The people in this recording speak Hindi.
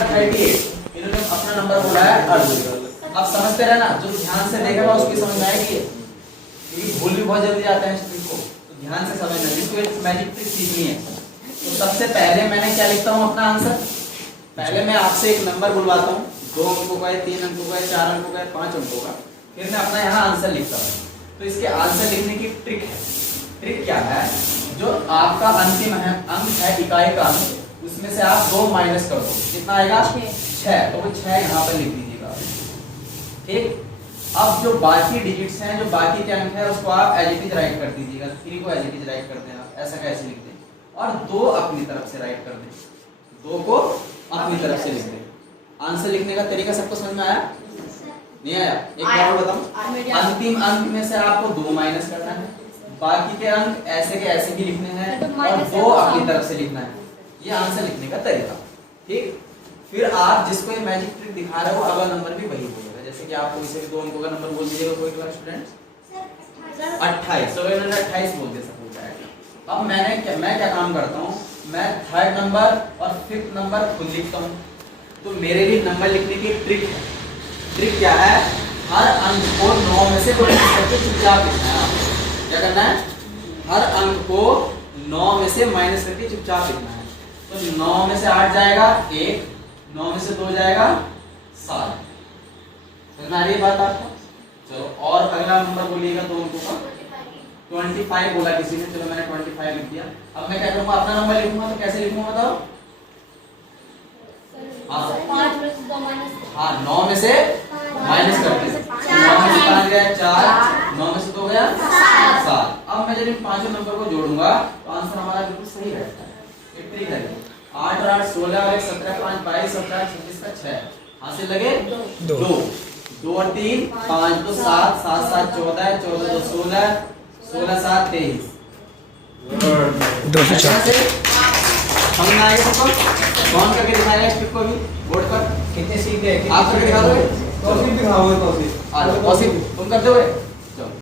नंबर 38, इन्होंने अपना नंबर बोला है अर्ध। अब समझते रहना, जो ध्यान से देखेगा उसकी समझ में आएगी, क्योंकि भूल भी बहुत जल्दी जाते हैं इस ट्रिक को, तो ध्यान से समझना जिसको एक मैजिक ट्रिक सीखनी है। तो सबसे पहले मैंने क्या लिखता हूँ अपना आंसर, पहले मैं आपसे एक नंबर बुलवाता हूँ, 2 अंकों का है, 3 अंकों का है, 4 अंकों का है, 5 अंकों का, फिर मैं अपना यहाँ आंसर लिखता हूँ। तो इसके आंसर लिखने की ट्रिक है। ट्रिक क्या है, जो आपका अंतिम है अंक है, इकाई का अंक, उसमें से आप 2 माइनस कर दो, कितना आएगा 6, तो वो 6 यहाँ पर लिख दीजिएगा। ठीक, अब जो बाकी डिजिट्स हैं, जो बाकी के अंक है, उसको आप एज इट इज राइट कर दीजिएगा। 3 को एज इट इज राइट कर देना, ऐसा कैसे लिख दें, और 2 अपनी तरफ से राइट कर दें, 2 को अपनी तरफ से लिख दें। आंसर लिखने का तरीका सबको समझ में आया? नहीं आया? एक बार और बताऊं, अंतिम अंक में से आपको 2 माइनस करना है, बाकी के अंक ऐसे के ऐसे ही लिखने हैं, और 2 अपनी तरफ से लिखना है। ये आंसर लिखने का तरीका। ठीक, फिर आप जिसको ये मैजिक ट्रिक दिखा रहे हो, अगला नंबर भी वही बोलेगा। जैसे कि आपको इसे भी 2 अंकों का नंबर बोल दीजिएगा कोई क्लास स्टूडेंट, 28, तो इन्होंने 28 बोल दिया सपोज दैट। अब मैं क्या काम करता हूँ, मैं 3rd नंबर और 5th नंबर खुद लिखता हूँ। तो मेरे लिए नंबर लिखने की ट्रिक है। ट्रिक क्या है, हर अंक को 9 में से माइनस करके चुपचाप लिखना है। आपको क्या करना है, हर अंक को 9 में से माइनस करके चुपचाप लिखना है। तो 9 में से 8 जाएगा 1, 9 में से 2 जाएगा 7। समझ आ रही है बात आपको? चलो, और अगला नंबर बोलिएगा 2 अंकों का। 25 बोला किसी ने, चलो मैंने 25 लिख दिया। अब मैं क्या करूंगा, अपना नंबर लिखूंगा, तो कैसे लिखूंगा बताओ? हाँ, 9 में से माइनस करते हैं, 9 में से 5 गया 4, 9 में से 2 गया 7। अब मैं जब इन पांचों नंबर को जोड़ूंगा तो आंसर हमारा बिल्कुल सही रहता है। एक ट्रिक है, 8 और 8 16 और 1 17, 5 22, 17 26 का 6, हासिल लगे 2, 2 और 3 5, तो 7, 7 7 14, 14 2 16, 16 7 23, 204। समझ में आएगा सबको? कौन करके दिखाएगा इस ट्रिक को भी बोर्ड पर? कितने सीख है आप करके दिखा दोगे? तौसीफ दिखाओगे, तौसीफ। तुम कर दोगे?